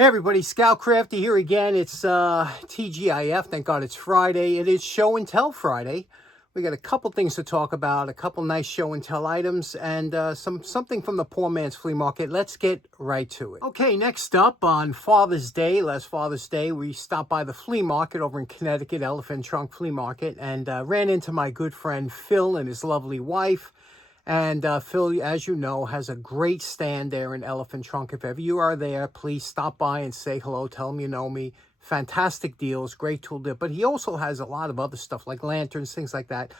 Hey everybody, Scout Crafty here again. It's TGIF. Thank God it's Friday. It is Show and Tell Friday. We got a couple things to talk about, a couple nice show and tell items, and something from the poor man's flea market. Let's get right to it. Okay, next up on Father's Day, last Father's Day, we stopped by the flea market over in Connecticut, Elephant Trunk Flea Market, and ran into my good friend Phil and his lovely wife. And Phil, as you know, has a great stand there in Elephant Trunk. If ever you are there, please stop by and say hello. Tell him you know me. Fantastic deals, great tool deal. But he also has a lot of other stuff like lanterns, things like that.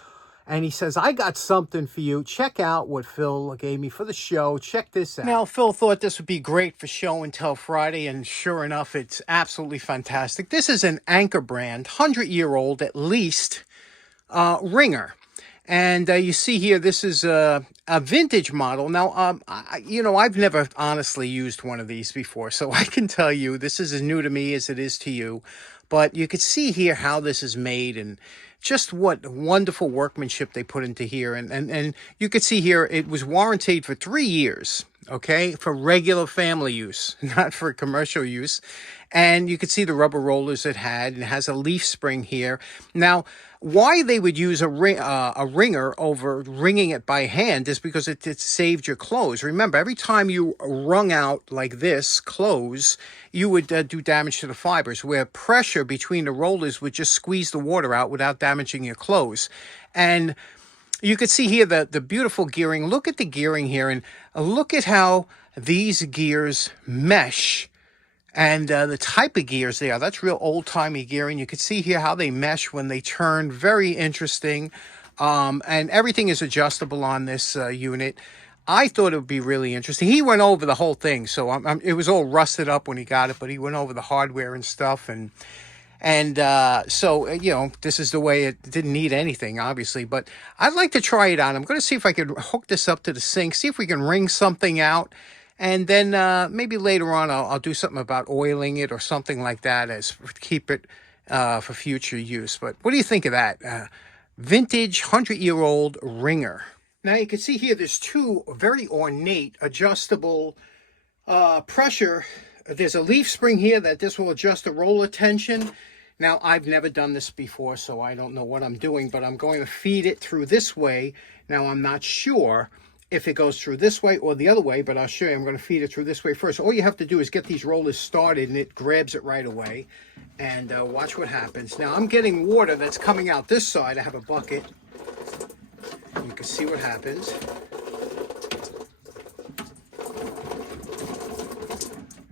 And he says, I got something for you. Check out what Phil gave me for the show. Check this out. Now, Phil thought this would be great for Show and Tell Friday. And sure enough, it's absolutely fantastic. This is an Anchor brand, 100-year-old at least, Wringer. And you see here, this is a vintage model. Now, I've never honestly used one of these before, so I can tell you this is as new to me as it is to you. But you can see here how this is made and just what wonderful workmanship they put into here. And you can see here, it was warranted for 3 years, okay, for regular family use, not for commercial use. And you can see the rubber rollers it had, and it has a leaf spring here. Now, why they would use a wringer over wringing it by hand is because it saved your clothes. Remember, every time you wrung out like this clothes, you would do damage to the fibers, where pressure between the rollers would just squeeze the water out without damaging your clothes. And you can see here the beautiful gearing. Look at the gearing here, and look at how these gears mesh. And the type of gears they are, that's real old-timey gearing. You can see here how they mesh when they turn. Very interesting. And everything is adjustable on this unit. I thought it would be really interesting. He went over the whole thing, so it was all rusted up when he got it, but he went over the hardware and stuff. So, this is the way it didn't need anything, obviously. But I'd like to try it on. I'm going to see if I could hook this up to the sink, see if we can wring something out. And then maybe later on I'll do something about oiling it or something like that as keep it for future use. But what do you think of that? Vintage 100-year-old Wringer. Now you can see here there's two very ornate adjustable pressure. There's a leaf spring here that this will adjust the roller tension. Now I've never done this before, so I don't know what I'm doing, but I'm going to feed it through this way. Now I'm not sure if it goes through this way or the other way, but I'll show you. I'm going to feed it through this way first. All you have to do is get these rollers started, and it grabs it right away. And watch what happens. Now, I'm getting water that's coming out this side. I have a bucket. You can see what happens.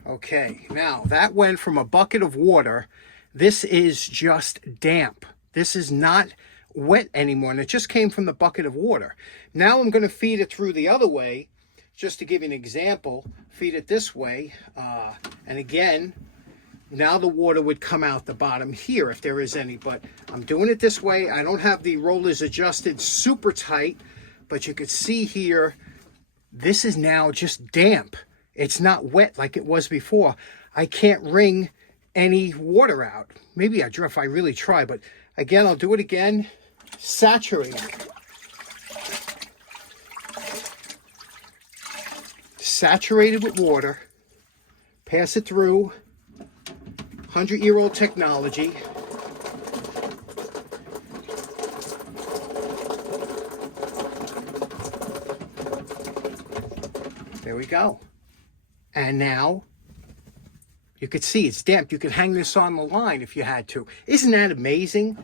Okay, now that went from a bucket of water. This is just damp. This is not wet anymore, and it just came from the bucket of water. Now I'm going to feed it through the other way, just to give you an example. Feed it this way, and again, now the water would come out the bottom here if there is any, but I'm doing it this way. I don't have the rollers adjusted super tight, but you can see here, this is now just damp. It's not wet like it was before. I can't wring any water out. Maybe if I really try, but again, I'll do it again. Saturate it. Saturate it with water. Pass it through. 100-year-old technology. There we go. And now you could see it's damp. You could hang this on the line if you had to. Isn't that amazing?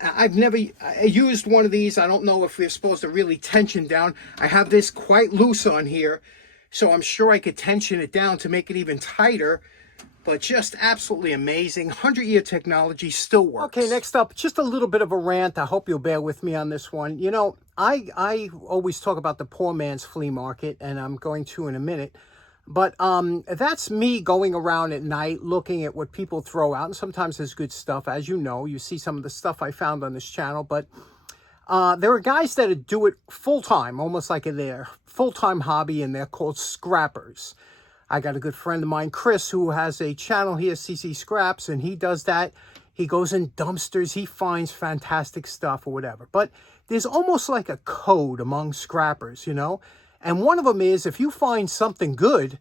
I've never used one of these. I don't know if they're supposed to really tension down. I have this quite loose on here, so I'm sure I could tension it down to make it even tighter. But just absolutely amazing. 100-year technology still works. Okay, next up, just a little bit of a rant. I hope you'll bear with me on this one. You know, I always talk about the poor man's flea market, and I'm going to in a minute. But that's me going around at night looking at what people throw out. And sometimes there's good stuff. As you know, you see some of the stuff I found on this channel. But there are guys that do it full-time, almost like their full-time hobby, and they're called scrappers. I got a good friend of mine, Chris, who has a channel here, CC Scraps, and he does that. He goes in dumpsters. He finds fantastic stuff or whatever. But there's almost like a code among scrappers, you know. And one of them is, if you find something good,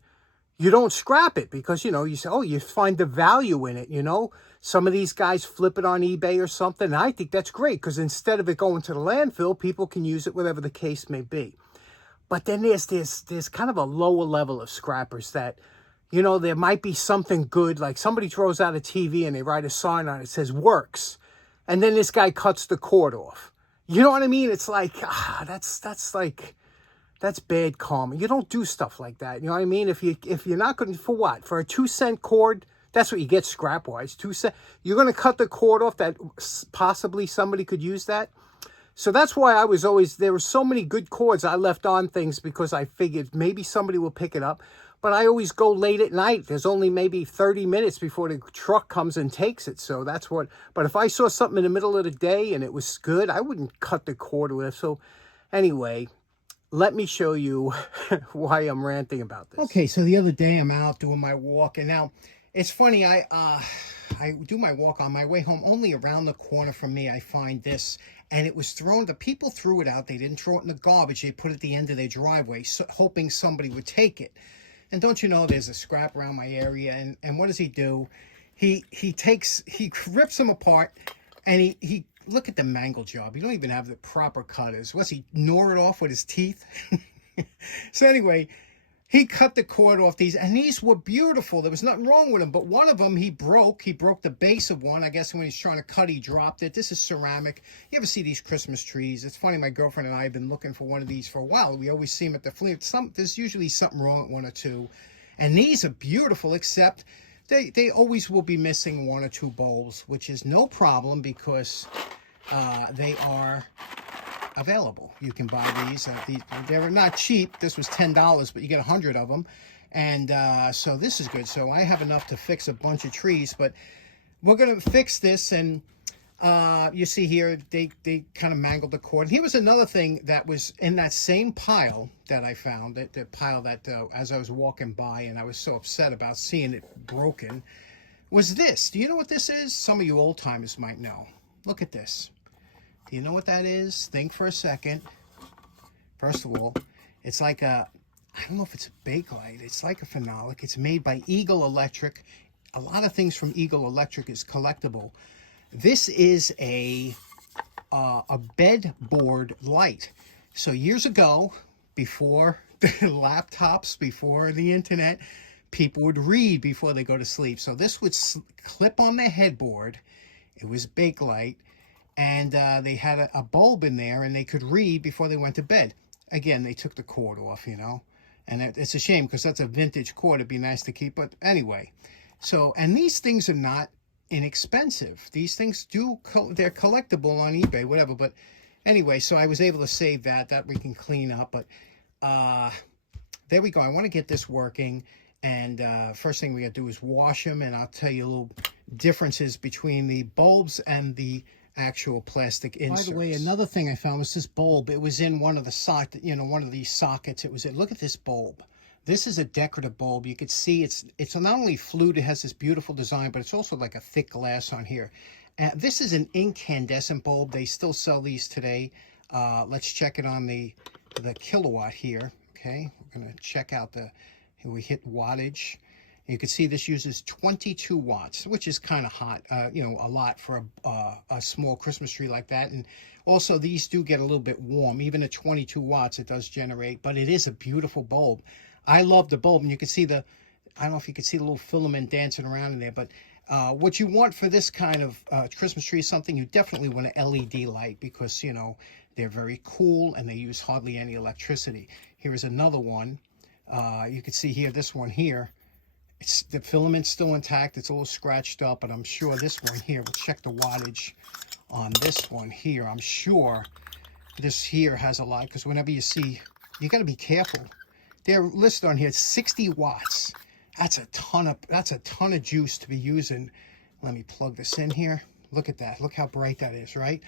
you don't scrap it because, you know, you say, oh, you find the value in it, you know. Some of these guys flip it on eBay or something. And I think that's great because instead of it going to the landfill, people can use it, whatever the case may be. But then there's kind of a lower level of scrappers that, you know, there might be something good. Like somebody throws out a TV and they write a sign on it that says works. And then this guy cuts the cord off. You know what I mean? It's like, that's bad karma. You don't do stuff like that. You know what I mean? If you're not going to, for what? For a 2-cent cord, that's what you get scrap-wise. 2 cents. You're going to cut the cord off that possibly somebody could use that. So that's why I was always, there were so many good cords I left on things because I figured maybe somebody will pick it up. But I always go late at night. There's only maybe 30 minutes before the truck comes and takes it. So that's what, but if I saw something in the middle of the day and it was good, I wouldn't cut the cord with. So anyway, let me show you why I'm ranting about this. Okay, so the other day I'm out doing my walk, and now it's funny, I do my walk on my way home. Only around the corner from me I find this, and it was thrown, the people threw it out. They didn't throw it in the garbage. They put it at the end of their driveway, so, hoping somebody would take it. And don't you know, there's a scrap around my area, and what does he do? He rips them apart, and he look at the mangle job. You don't even have the proper cutters. What's he, gnaw it off with his teeth? So anyway, he cut the cord off these, and these were beautiful. There was nothing wrong with them, but one of them he broke. He broke the base of one. I guess when he's trying to cut, he dropped it. This is ceramic. You ever see these Christmas trees? It's funny, my girlfriend and I have been looking for one of these for a while. We always see them at the Flea. There's usually something wrong with one or two. And these are beautiful, except they always will be missing 1 or 2 bulbs, which is no problem because they are available. You can buy these. They're not cheap. This was $10, but you get 100 of them. And so this is good. So I have enough to fix a bunch of trees, but we're going to fix this. And you see here, they kind of mangled the cord. Here was another thing that was in that same pile that I found, the pile that as I was walking by, and I was so upset about seeing it broken, was this. Do you know what this is? Some of you old timers might know. Look at this. Do you know what that is? Think for a second. First of all, it's like a, I don't know if it's a Bakelite. It's like a phenolic. It's made by Eagle Electric. A lot of things from Eagle Electric is collectible. This is a bedboard light. So years ago, before the laptops, before the internet, people would read before they go to sleep. So this would clip on their headboard. It was Bakelite. And they had a bulb in there, and they could read before they went to bed. Again, they took the cord off, you know. And it's a shame because that's a vintage cord. It'd be nice to keep. But anyway, so, and these things are not inexpensive. These things they're collectible on eBay, whatever. But anyway, so I was able to save that we can clean up. But there we go. I want to get this working. And first thing we got to do is wash them. And I'll tell you a little differences between the bulbs and the actual plastic inserts. By the way, another thing I found was this bulb. It was in one of the one of these sockets. It was in. Look at this bulb. This is a decorative bulb. You could see it's not only fluted, it has this beautiful design, but it's also like a thick glass on here. This is an incandescent bulb. They still sell these today. Let's check it on the kilowatt here. Okay, we're gonna check out we hit wattage. You can see this uses 22 watts, which is kind of hot, a lot for a small Christmas tree like that. And also, these do get a little bit warm. Even at 22 watts, it does generate, but it is a beautiful bulb. I love the bulb, and you can see I don't know if you can see the little filament dancing around in there, but what you want for this kind of Christmas tree is something, you definitely want an LED light because, they're very cool and they use hardly any electricity. Here is another one. You can see here, this one here. The filament's still intact. It's a little scratched up, but I'm sure this one here, we'll check the wattage on this one here. I'm sure this here has a lot, because whenever you see, you got to be careful. They're listed on here, it's 60 watts. That's a ton of juice to be using. Let me plug this in here. Look at that. Look how bright that is, right?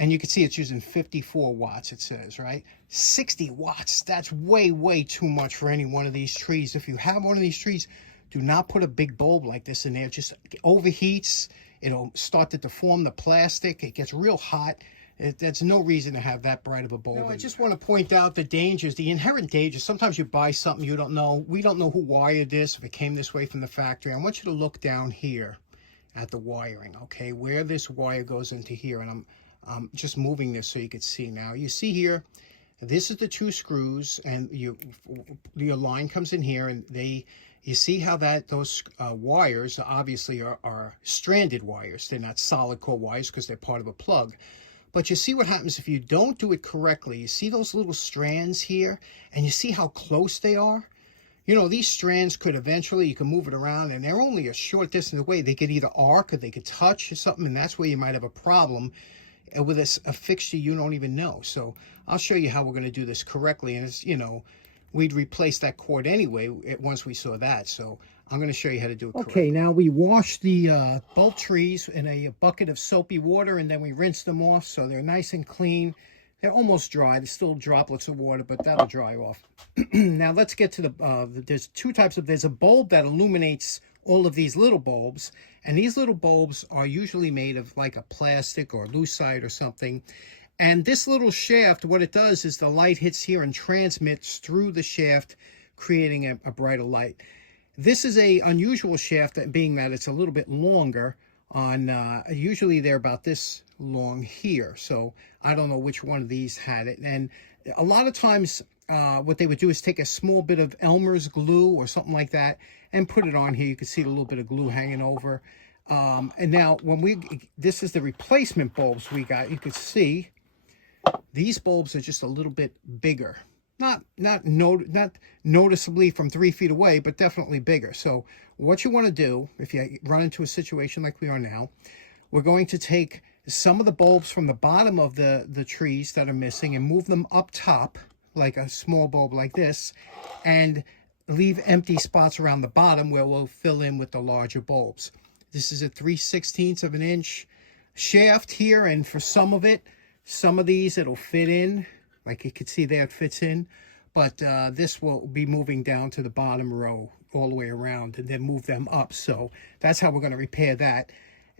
And you can see it's using 54 watts, it says, right? 60 watts, that's way, way too much for any one of these trees. If you have one of these trees, do not put a big bulb like this in there. It just overheats. It'll start to deform the plastic. It gets real hot. That's no reason to have that bright of a bulb. I just want to point out the dangers, the inherent dangers. Sometimes you buy something you don't know. We don't know who wired this, if it came this way from the factory. I want you to look down here at the wiring, okay, where this wire goes into here. And I'm just moving this so you can see now. You see here, this is the 2 screws, and your line comes in here, and you see how those wires obviously are stranded wires. They're not solid core wires because they're part of a plug. But you see what happens if you don't do it correctly. You see those little strands here, and you see how close they are? You know, these strands could eventually, you can move it around, and they're only a short distance away. They could either arc or they could touch or something, and that's where you might have a problem with a fixture you don't even know. So I'll show you how we're going to do this correctly. And it's, you know, we'd replace that cord anyway once we saw that. So I'm going to show you how to do it correctly. Okay, now we wash the bulb trees in a bucket of soapy water, and then we rinse them off so they're nice and clean. They're almost dry. There's still droplets of water, but that'll dry off. Now let's get to there's 2 types of, there's a bulb that illuminates all of these little bulbs, and these little bulbs are usually made of like a plastic or lucite or something. And this little shaft, what it does is the light hits here and transmits through the shaft, creating a brighter light. This is a unusual shaft, being that it's a little bit longer. Usually they're about this long here, so I don't know which one of these had it. And a lot of times what they would do is take a small bit of Elmer's glue or something like that and put it on here. You can see a little bit of glue hanging over. And now this is the replacement bulbs we got. You could see these bulbs are just a little bit bigger. Not noticeably from 3 feet away, but definitely bigger. So what you want to do, if you run into a situation like we are now, we're going to take some of the bulbs from the bottom of the trees that are missing and move them up top, like a small bulb like this, and leave empty spots around the bottom where we'll fill in with the larger bulbs. This is a 3/16 of an inch shaft here, and for some of these it'll fit in. Like you can see there, it fits in, but this will be moving down to the bottom row all the way around and then move them up. So that's how we're going to repair that.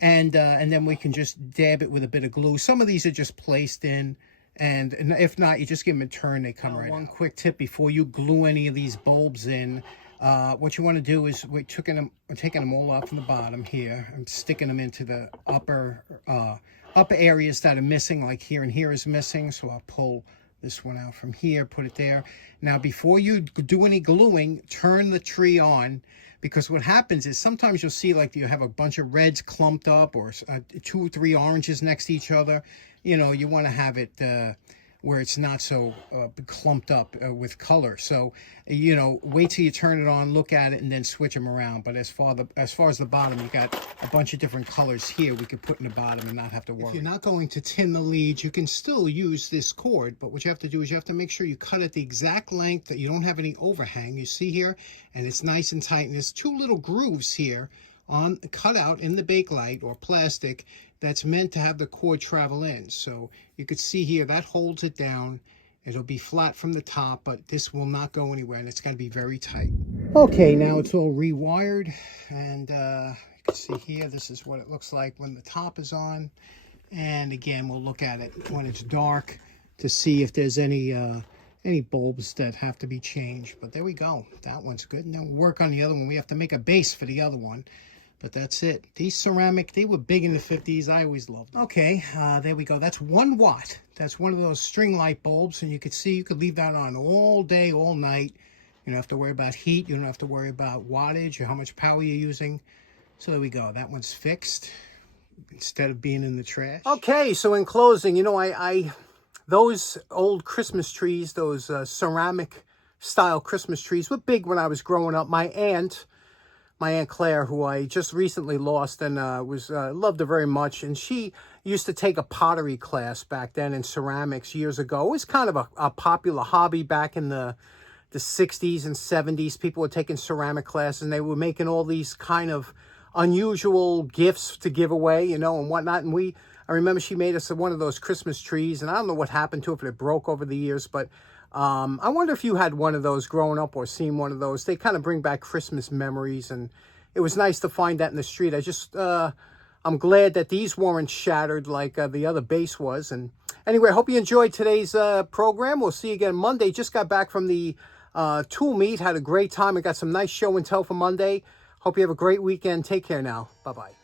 And then we can just dab it with a bit of glue. Some of these are just placed in, and if not, you just give them a turn, they come right out. One quick tip before you glue any of these bulbs in, what you want to do is we're taking them all off from the bottom here and sticking them into the upper areas that are missing, like here and here is missing. So I'll pull this one out from here, put it there. Now, before you do any gluing, turn the tree on, because what happens is sometimes you'll see like you have a bunch of reds clumped up, or 2 or 3 oranges next to each other. You know, you want to have it where it's not so clumped up with color. So, you know, wait till you turn it on, look at it, and then switch them around. But as far as the bottom, you got a bunch of different colors here we could put in the bottom and not have to worry. If you're not going to tin the leads, you can still use this cord, but what you have to do is you have to make sure you cut it the exact length, that you don't have any overhang. You see here, and it's nice and tight. And there's 2 little grooves here cut out in the Bakelite or plastic that's meant to have the cord travel in. So you could see here that holds it down. It'll be flat from the top, but this will not go anywhere, and it's got to be very tight. Okay, now it's all rewired, and you can see here, this is what it looks like when the top is on. And again, we'll look at it when it's dark to see if there's any bulbs that have to be changed. But there we go. That one's good. Now we'll work on the other one. We have to make a base for the other one. But that's it. These ceramic, they were big in the 50s. I always loved them. Okay, there we go. That's 1 watt. That's one of those string light bulbs. And you can see you could leave that on all day, all night. You don't have to worry about heat. You don't have to worry about wattage or how much power you're using. So there we go. That one's fixed instead of being in the trash. Okay, so in closing, you know, those old Christmas trees, those ceramic style Christmas trees were big when I was growing up. My Aunt Claire, who I just recently lost, and loved her very much, and she used to take a pottery class back then in ceramics years ago. It was kind of a popular hobby back in the 60s and 70s. People were taking ceramic classes, and they were making all these kind of unusual gifts to give away, you know, and whatnot. And I remember she made us one of those Christmas trees, and I don't know what happened to it, if it broke over the years, but I wonder if you had one of those growing up or seen one of those. They kind of bring back Christmas memories, and it was nice to find that in the street. I'm glad that these weren't shattered like the other base was. And Anyway, I hope you enjoyed today's program. We'll see you again Monday. Just got back from the tool meet. Had a great time. I got some nice show and tell for Monday. Hope you have a great weekend. Take care now. Bye-bye.